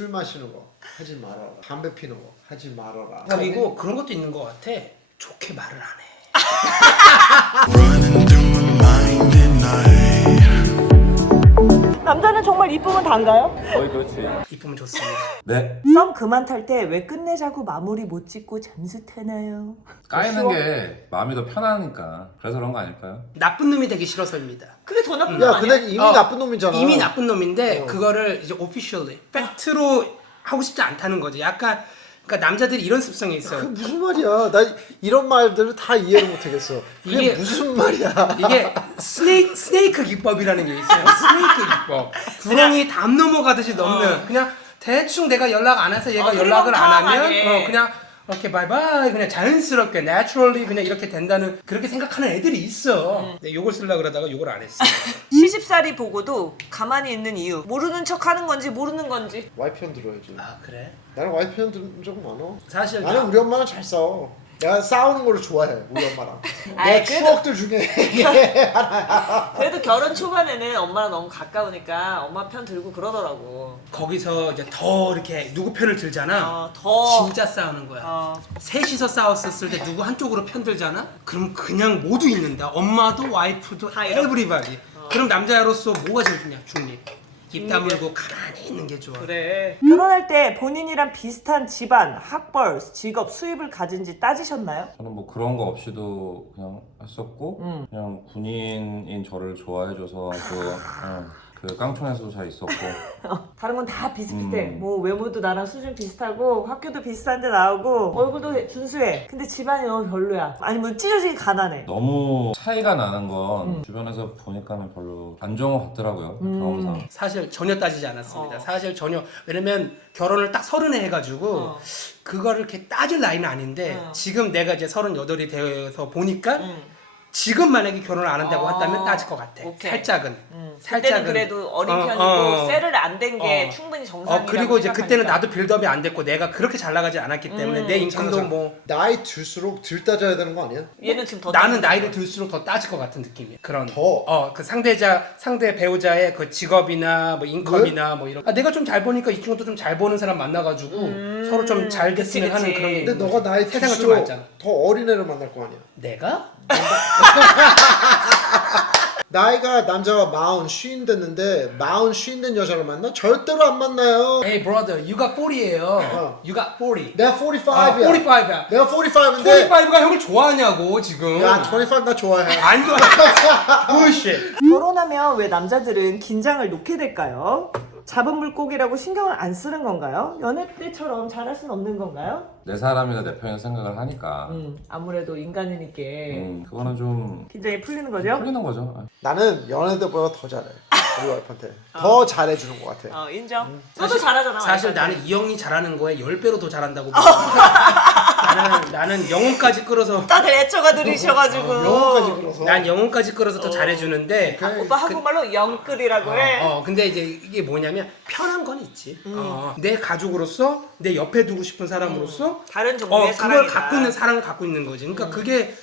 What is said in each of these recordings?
술 마시는 거 하지 말아라. 담배 피는 거 하지 말아라. 그리고 그런 것도 있는 것 같아. 좋게 말을 안 해. 남자는 정말 이쁘면 단가요? 거의 그렇지. 이쁘면 좋습니다. 네. 썸 그만 탈 때 왜 끝내자고 마무리 못 짓고 잠수 타나요? 까이는 게 마음이 더 편하니까 그래서 그런 거 아닐까요? 나쁜 놈이 되기 싫어서입니다. 그게 더 나쁜 거 야, 아니야? 근데 이미 나쁜 놈이잖아. 이미 나쁜 놈인데 그거를 이제 officially 팩트로 하고 싶지 않다는 거지. 약간 그러니까 남자들이 이런 습성이 있어요. 그게 무슨 말이야? 나 이런 말들을 다 이해를 못하겠어. 이게 이게- 무슨 말이야? 이게 스네이크 기법이라는 게 있어요. 스네이크 기법. 구렁이 담 넘어가듯이 넘는. 그냥 대충 내가 연락 안 해서 얘가 연락을 안 하면 흐릿함하게. 그냥 이렇게 바이바이 그냥 자연스럽게 naturally 그냥 이렇게 된다는 그렇게 생각하는 애들이 있어. 근데 욕을 쓰려고 그러다가 욕을 안 했어. 시집살이 보고도 가만히 있는 이유 모르는 척 하는 건지 모르는 건지 와이프 편 들어야지. 아 그래? 나는 와이프 편 들은 적은 많아. 사실 나는 우리 엄마랑 잘 싸워. 내가 싸우는 거를 좋아해. 우리 엄마랑. 아이, 내 그래도- 추억들 중에 이게 그래도 결혼 초반에는 엄마랑 너무 가까우니까 엄마 편 들고 그러더라고. 거기서 이제 더 이렇게 누구 편을 들잖아. 더 진짜 싸우는 거야. 셋이서 싸웠었을 때 누구 한쪽으로 편들잖아? 그럼 그냥 모두 잃는다. 엄마도 와이프도 다 잃어. 에브리바디. 그럼 남자로서 뭐가 제일 좋냐? 중립. 입 다물고 가만히 있는 게 좋아. 그래. 결혼할 때 본인이랑 비슷한 집안, 학벌, 직업, 수입을 가진지 따지셨나요? 저는 뭐 그런 거 없이도 그냥 했었고 그냥 군인인 저를 좋아해줘서 그 깡촌에서도 잘 있었고 다른 건 다 비슷비슷해. 뭐 외모도 나랑 수준 비슷하고 학교도 비슷한데 나오고 얼굴도 준수해. 근데 집안이 너무 별로야. 아니면 찢어지게 가난해. 너무 차이가 나는 건 주변에서 보니까는 별로 안 좋은 것 같더라고요. 경험상. 사실 전혀 따지지 않았습니다. 사실 전혀. 왜냐면 결혼을 딱 30에 해가지고 그거를 이렇게 따질 나이는 아닌데 지금 내가 이제 38이 되어서 보니까 지금 만약에 결혼을 안 한다고 한다면 따질 것 같아. 오케이. 살짝은. 그때는 그래도 어린 편이고 셀을 안 된 게 충분히 정상이라고 그리고 이제 그때는 생각하니까. 나도 빌드업이 안 됐고 내가 그렇게 잘 나가지 않았기 때문에 내 인컴도 잠깐. 뭐 나이 들수록 들 따져야 되는 거 아니야? 얘는 지금 더 나는 따지는 나이를 거야. 들수록 더 따질 것 같은 느낌이야. 그런 더? 그 상대 배우자의 그 직업이나 뭐 인컴이나 뭐 이런. 내가 좀 잘 보니까 이 친구도 좀 잘 보는 사람 만나가지고 서로 좀 잘 됐으면 하는 그런 게. 근데 있는 너가 거지. 나이 세상을 좀 들수록 알잖아. 더 어린 애를 만날 거 아니야? 내가? 나이가 남자가 40 됐는데 40 된 여자를 만나? 절대로 안 만나요. Hey brother, you got 40예요. You got 40. 내가 45야. 45야. 내가 45인데 45가 형을 좋아하냐고 지금. 야 25 나 좋아해. 안 좋아. bullshit. 결혼하면 왜 남자들은 긴장을 놓게 될까요? 잡은 물고기라고 신경을 안 쓰는 건가요? 연애 때처럼 잘할 수는 없는 건가요? 내 사람이나 내 편의 생각을 하니까 아무래도 인간이니까 그거는 좀 긴장이 풀리는 거죠? 풀리는 거죠. 나는 연애들보다 더 잘해. 우리 와이프한테 더 잘해주는 것 같아. 인정. 저도 잘하잖아. 사실 와이프한테. 나는 이 형이 잘하는 거에 10배로 더 잘한다고 봐. 나는 영혼까지 끌어서 다들 애처가 들이셔가지고 영혼까지 끌어서. 난 영혼까지 끌어서 더 잘해주는데 오빠 한국말로 영끌이라고 해. 근데 이제 이게 뭐냐면 편한 건 있지. 내 가족으로서 내 옆에 두고 싶은 사람으로서 다른 종류의 그걸 사랑이다. 갖고 있는 사랑을 갖고 있는 거지. 그러니까 그게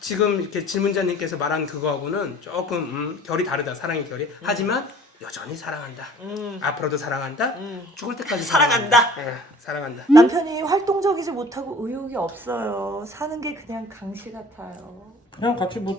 지금 이렇게 질문자님께서 말한 그거하고는 조금 결이 다르다. 사랑의 결이. 하지만 여전히 사랑한다. 앞으로도 사랑한다. 죽을 때까지 사랑한다. 사랑한다. 남편이 활동적이지 못하고 의욕이 없어요. 사는 게 그냥 강시 같아요. 그냥 같이 뭐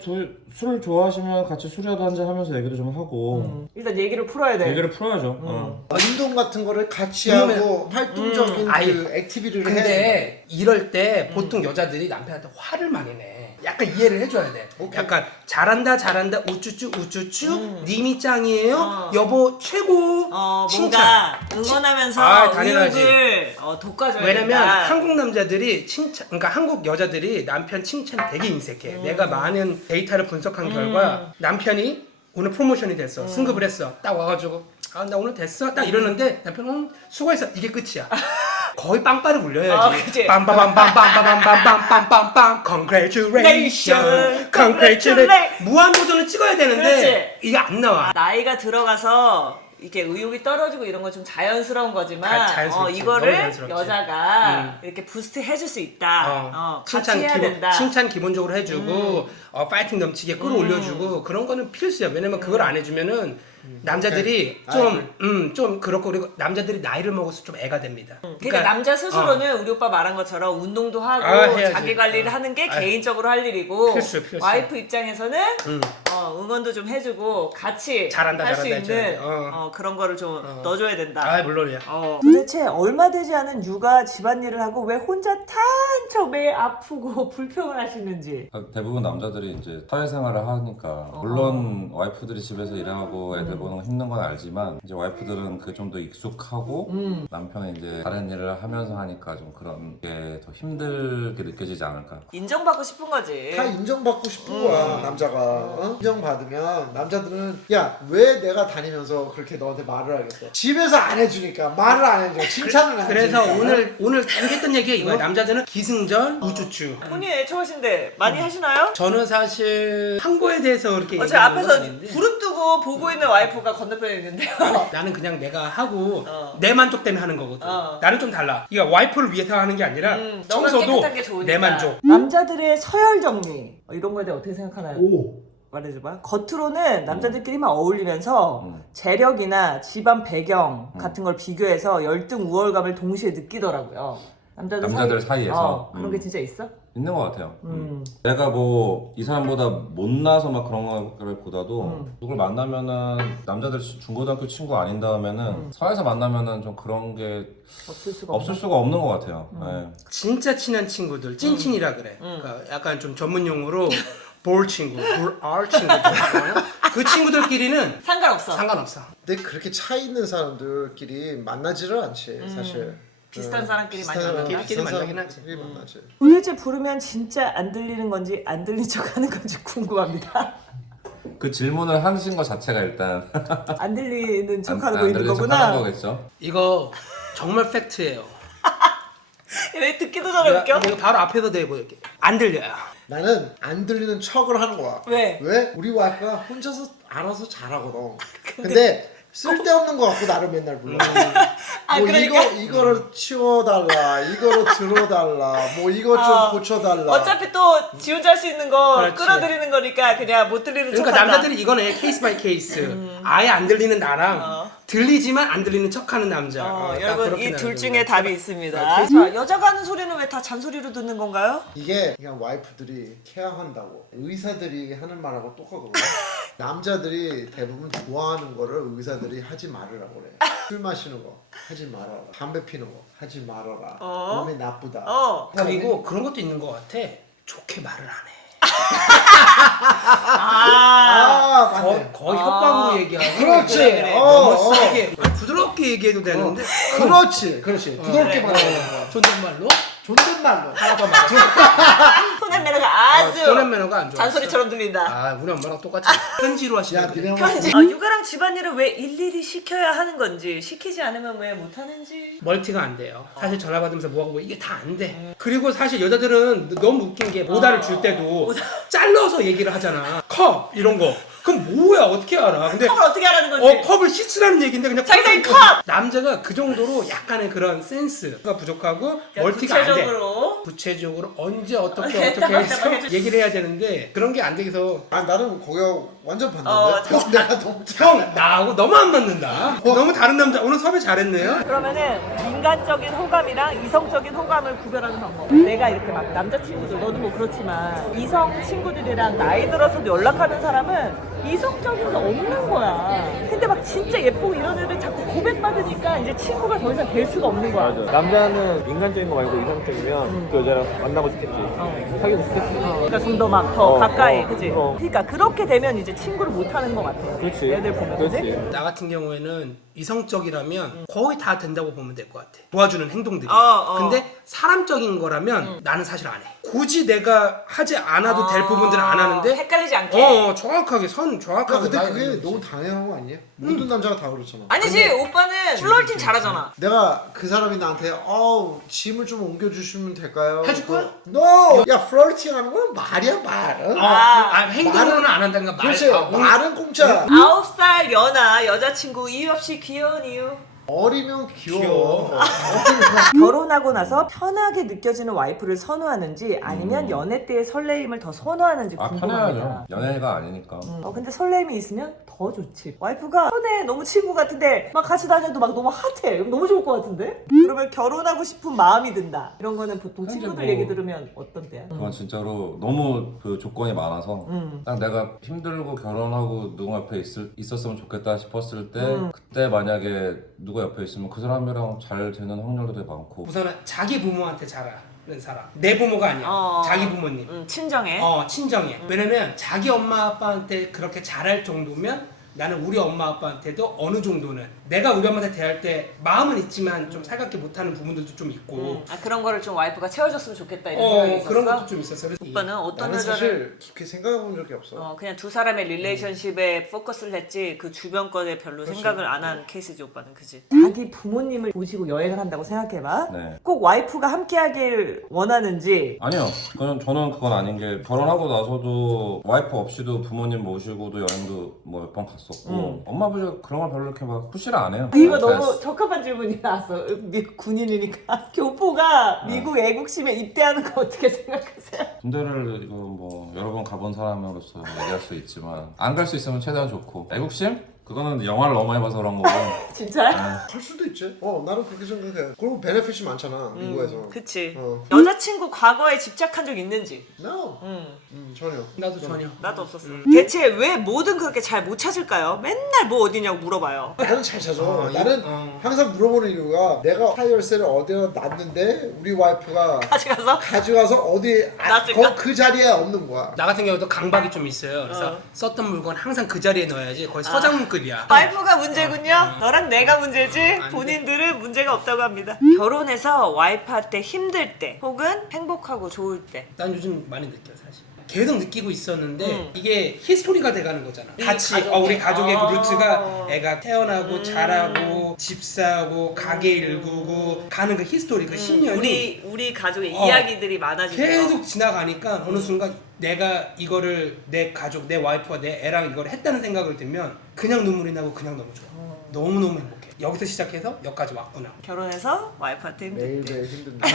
술을 좋아하시면 같이 술이라도 한잔 하면서 얘기도 좀 하고 일단 얘기를 풀어야 돼. 얘기를 풀어야죠. 운동 같은 거를 같이 그러면- 하고 활동적인 아이, 그 액티비티를 해. 근데 이럴 때 보통 여자들이 남편한테 화를 많이 내. 약간 이해를 해줘야 돼. 약간 잘한다 우쭈쭈 님이 짱이에요. 여보 최고. 칭찬. 뭔가 응원하면서 당연하지. 의욕을 돋궈줘야 왜냐면 된다. 한국 남자들이 그러니까 한국 여자들이 남편 칭찬 되게 인색해. 내가 많은 데이터를 분석한 결과 남편이 오늘 프로모션이 됐어. 승급을 했어. 딱 와가지고 나 오늘 됐어. 딱 이러는데 남편은 수고했어. 이게 끝이야. 거의 빵빠를 굴려야지. 그치. 빰빰빰빰빰빰빰빰빰빰빰 Congratulations. Congratulations. 무한도전을 찍어야 되는데 이게 안 나와. 나이가 들어가서 이렇게 의욕이 떨어지고 이런 건 좀 자연스러운 거지만 자연스럽지. 너무 이거를 자연스럽지. 여자가 이렇게 부스트 해줄 수 있다. 같이 해야 된다. 칭찬 기본적으로 해주고 파이팅 넘치게 끌어올려주고 그런 거는 필수야. 왜냐면 그걸 안 해주면은 남자들이 오케이. 좀 그렇고 그리고 남자들이 나이를 먹어서 좀 애가 됩니다. 그러니까 남자 스스로는 우리 오빠 말한 것처럼 운동도 하고 해야지. 자기 관리를 하는 게 개인적으로 할 일이고 필수. 와이프 입장에서는 응원도 좀 해주고 같이 잘한다, 할 수 잘한다 있는 해줘야지. 그런 거를 좀 넣어줘야 된다. 아 물론이야. 도대체 얼마 되지 않은 육아 집안일을 하고 왜 혼자 탄저 매일 아프고 불평을 하시는지. 대부분 남자들이 이제 사회생활을 하니까 물론 와이프들이 집에서 일하고 애들 보는 거 힘든 건 알지만 이제 와이프들은 그게 좀 더 익숙하고 남편이 이제 다른 일을 하면서 하니까 좀 그런 게 더 힘들게 느껴지지 않을까. 인정받고 싶은 거지. 다 인정받고 싶은 거야 남자가. 인정받으면 남자들은 야 왜 내가 다니면서 그렇게 너한테 말을 하겠어. 집에서 안 해주니까 말을 안 해줘. 칭찬을 안 그래서 해주니까. 오늘 했던 얘기가 이거야. 남자들은 기승전 우쭈쭈. 본인 애초하신데 많이 하시나요? 저는 사실 한 거에 대해서 그렇게 어제 얘기하는 건 앞에서 아닌데 불은 뜨고 보고 있는 와이프가 건너편에 있는데요. 나는 그냥 내가 하고 내 만족 때문에 하는 거거든. 나는 좀 달라. 이게 와이프를 위해서 하는 게 아니라 너가 청소도 깨끗한 게 좋으니까. 내 만족. 남자들의 서열 정리 이런 거에 대해 어떻게 생각하나요? 오. 말해줘봐. 겉으로는 남자들끼리만 어울리면서 재력이나 집안 배경 같은 걸 비교해서 열등 우월감을 동시에 느끼더라고요. 남자들 사이에서. 그런 게 진짜 있어? 있는 것 같아요. 내가 뭐 이 사람보다 못나서 막 그런 거를 보다도 누굴 만나면은 남자들 중고등학교 친구 아닌 다음에는 사회에서 만나면은 좀 그런 게 없을 수가 없는 것 같아요. 네. 진짜 친한 친구들 찐친이라 그래. 그러니까 약간 좀 전문 용어로 볼 친구, 볼알 친구들. 그 친구들끼리는 상관없어. 상관없어. 근데 그렇게 차이 있는 사람들끼리 만나지를 않지 사실. 비슷한 사람끼리 많이 비슷한 만난다? 끼리 만나긴 하지. 사람끼리 만나지. 도대체 부르면 진짜 안 들리는 건지 안 들린 척 하는 건지 궁금합니다. 그 질문을 하신 것 자체가 일단 안 들리는 척 하고 안 있는 들린 척 거구나. 하는 거겠죠. 이거 정말 팩트예요. 왜 듣기도 전에 웃겨? 내가 바로 앞에서 대고 이렇게 안 들려요. 나는 안 들리는 척을 하는 거야. 왜? 왜? 우리 와이프가 혼자서 알아서 잘하거든. 근데 쓸데없는 거 갖고 나를 맨날 불러. 뭐 그러니까? 이거를 치워달라, 이거를 들어달라, 뭐 이거 좀 고쳐달라. 어차피 또 지 혼자 할 수 있는 거 그렇지. 끌어들이는 거니까 그냥 못 들리는 그러니까 척한다. 남자들이 이거네 케이스 바이 케이스. 아예 안 들리는 나랑 들리지만 안 들리는 척하는 남자. 딱 여러분 그렇게 이 둘 나누는 중에 거야. 답이 있습니다. 자, 여자가 하는 소리는 왜 다 잔소리로 듣는 건가요? 이게 그냥 와이프들이 케어한다고. 의사들이 하는 말하고 똑같거든. 남자들이 대부분 좋아하는 거를 의사들이 하지 말으라고 그래. 술 마시는 거 하지 말아라. 담배 피는 거 하지 말아라. 몸이 나쁘다. 그리고 그런 것도 있는 것 같아. 좋게 말을 안 해. 맞네. 거의 협박으로 얘기하고. 그렇지. 그래. 너무 세게 부드럽게 얘기해도 되는데 그렇지. 부드럽게 말하는 거야. 존댓말로 존댓말로. 하나 더 말해. 톤앤 매너가 아주 톤앤 매너가 안 좋아. 잔소리처럼 들린다. 아 우리 엄마랑 똑같이 편지로 야, 하시는 니네 엄마 편지. 육아랑 집안일을 왜 일일이 시켜야 하는 건지 시키지 않으면 왜 못하는지. 멀티가 안 돼요. 사실 전화 받으면서 뭐하고 뭐 이게 다 안 돼. 그리고 사실 여자들은 너무 웃긴 게 모다를 줄 때도 잘라서 얘기를 하잖아. 컵 이런 거. 그럼 뭐야 어떻게 알아? 근데 컵을 어떻게 하라는 건지. 컵을 씻으라는 얘기인데 그냥 자기가 컵을 컵! 남자가 그 정도로 약간의 그런 센스가 부족하고 멀티가 안 돼. 구체적으로. 구체적으로 언제 어떻게 했다, 해서 했다, 했다. 얘기를 해야 되는데 그런 게 안 돼서 나는 거기가 완전 반대인데. 내가 너무 형 나하고 너무 안 맞는다. 너무 다른 남자. 오늘 섭외 잘했네요. 그러면은 인간적인 호감이랑 이성적인 호감을 구별하는 방법. 내가 이렇게 막 남자친구들 너도 뭐 그렇지만 이성 친구들이랑 나이 들어서도 연락하는 사람은 이성적인 게 없는 거야. 근데 막 진짜 예쁘고 이런 애들 자꾸 고백받으니까 이제 친구가 더 이상 될 수가 없는 거야. 맞아. 남자는 인간적인 거 말고 이성적이면 그 여자랑 만나고 싶겠지. 사귀고 싶겠지. 그러니까 좀 더 막 더 가까이, 그지? 어. 그러니까 그렇게 되면 이제 친구를 못 하는 것 같아. 그렇지. 애들 보면, 그지? 그렇지. 나 같은 경우에는 이성적이라면 거의 다 된다고 보면 될 것 같아. 도와주는 행동들이. 근데 사람적인 거라면 나는 사실 안 해. 굳이 내가 하지 않아도 될 부분들은 안 하는데 헷갈리지 않게. 정확하게 선 정확하게. 야, 근데 나의 그게 의미지. 너무 당연한 거 아니야? 모든 남자가 다 그렇잖아. 아니지, 오빠는 플러팅 잘하잖아. 내가 그 사람이 나한테 짐을 좀 옮겨주시면 될까요? 해줄 거야? No! 야 플러팅 하는 건 말이야 말. 응? 행동으로는 안 한다는 거 말. 그렇지. 말은 공짜. 9살 연하 여자친구 이유 없이 귀여운 이유. 어리면 귀여워. 귀여워. 결혼하고 나서 편하게 느껴지는 와이프를 선호하는지 아니면 연애 때의 설레임을 더 선호하는지 아 궁금합니다. 편해야죠. 연애가 아니니까. 근데 설렘이 있으면 더 좋지. 와이프가 편해, 너무 친구 같은데 막 같이 다녀도 막 너무 핫해. 그럼 너무 좋을 것 같은데? 그러면 결혼하고 싶은 마음이 든다. 이런 거는 보통 근데 친구들 뭐- 얘기 들으면 어떤데요? 그건 진짜로 너무 그 조건이 많아서 딱 내가 힘들고 결혼하고 누구 옆에 있었으면 좋겠다 싶었을 때 그때 만약에 누가 옆에 있으면 그 사람이랑 잘 되는 확률도 되게 많고. 우선은 자기 부모한테 잘하는 사람. 내 부모가 아니야. 자기 부모님. 친정에. 친정해. 왜냐면 자기 엄마 아빠한테 그렇게 잘할 정도면 나는 우리 엄마 아빠한테도 어느 정도는 내가 우리 엄마한테 대할 때 마음은 있지만 좀 살갑게 못하는 부분들도 좀 있고 그런 거를 좀 와이프가 채워줬으면 좋겠다 이런 생각이 있었어? 그런 것도 좀 있었어. 그래서 오빠는 어떤 나는 여자를 사실 깊게 생각해 본 적이 없어. 그냥 두 사람의 릴레이션십에 포커스를 했지 그 주변 거에 별로 생각을 안 한 케이스지 오빠는. 그지? 자기 부모님을 모시고 여행을 한다고 생각해봐. 네. 꼭 와이프가 함께하길 원하는지. 아니요. 저는 그건 아닌 게 결혼하고 나서도 와이프 없이도 부모님 모시고도 여행도 뭐 몇 번 갔었고 엄마 아버지가 그런 걸 별로 이렇게 막 푸시를 안 해요. 이거 그냥 너무 적합한 질문이 나왔어. 미국 군인이니까. 교포가 미국 애국심에 입대하는 거 어떻게 생각하세요? 군대를 이거 뭐 여러 번 가본 사람으로서 얘기할 수 있지만 안 갈 수 있으면 최대한 좋고. 애국심? 그거는 영화를 너무 많이 봐서 그런 거고. 진짜? 할 수도 있지. 나는 그렇게 생각해. 그리고 베네핏이 많잖아 미국에서. 그치. 어. 여자친구 과거에 집착한 적 있는지? No. 전혀. 나도 전혀. 나도 없었어. 대체 왜 뭐든 그렇게 잘 못 찾을까요? 맨날 뭐 어디냐고 물어봐요. 나는 잘 찾아. 어, 나는 항상 물어보는 이유가 내가 차 열쇠를 어디다 놨는데 우리 와이프가 가져가서 어디 놨을까? 그 자리에 없는 거야. 나 같은 경우도 강박이 좀 있어요. 그래서 썼던 물건 항상 그 자리에 넣어야지. 거의 서장문급이야. 와이프가 문제군요. 너랑 내가 문제지 본인들은 문제가 없다고 합니다. 결혼해서 와이프한테 힘들 때 혹은 행복하고 좋을 때 난 요즘 많이 느껴 사실. 계속 느끼고 있었는데 이게 히스토리가 돼가는 거잖아. 같이 가족의. 우리 가족의 그 루트가 애가 태어나고 자라고 집 사고 가게 일구고 가는 그 히스토리 그 10년이 우리 가족의 이야기들이 많아지고 계속 지나가니까 어느 순간 내가 이거를 내 가족, 내 와이프와 내 애랑 이걸 했다는 생각을 들면 그냥 눈물이 나고 그냥 너무 좋아. 너무너무 행복해. 여기서 시작해서 여기까지 왔구나. 결혼해서 와이프한테 힘들 때. 매일매일 힘든데.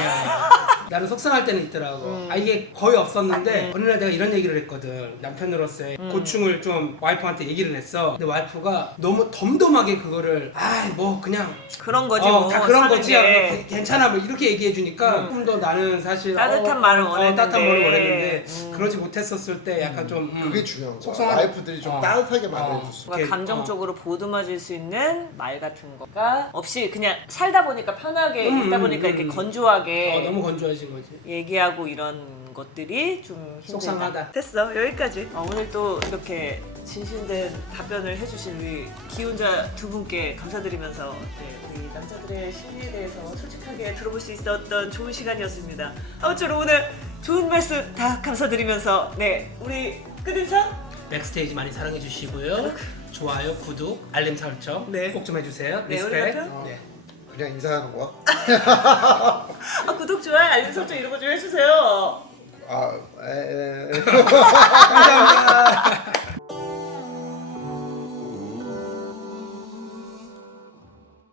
나는 속상할 때는 있더라고. 이게 거의 없었는데 어느 날 내가 이런 얘기를 했거든. 남편으로서의 고충을 좀 와이프한테 얘기를 했어. 근데 와이프가 너무 덤덤하게 그거를 뭐 그냥 그런 거지 뭐 다 그런 사는 거지. 게. 괜찮아 뭐 이렇게 얘기해 주니까 좀 더 나는 사실 따뜻한 말을 원했는데. 따뜻한 말을 원했는데 그러지 못했었을 때 약간 좀 그게 중요한 거야. 속상한- 와이프들이 좀 따뜻하게 말해줄 수. 뭔가 감정적으로 보듬어질 수 있는 말 같은 거가 없이 그냥 살다 보니까 편하게 있다 보니까 이렇게 건조하게 너무 건조해진 거지. 얘기하고 이런 것들이 좀 힘들다. 속상하다. 됐어 여기까지. 오늘 또 이렇게 진실된 답변을 해주신 우리 기혼자 두 분께 감사드리면서 우리 남자들의 심리에 대해서 솔직하게 들어볼 수 있었던 좋은 시간이었습니다. 아무쪼록 오늘 좋은 말씀 다 감사드리면서 우리 끝인사? 백스테이지 많이 사랑해 주시고요. 좋아요, 구독, 알림 설정 네. 꼭 좀 해주세요. 네, 우리 리스펙. 남편? 네. 그냥 인사하는 거야? 구독, 좋아요, 알림 설정 이런 거 좀 해주세요. 감사합니다.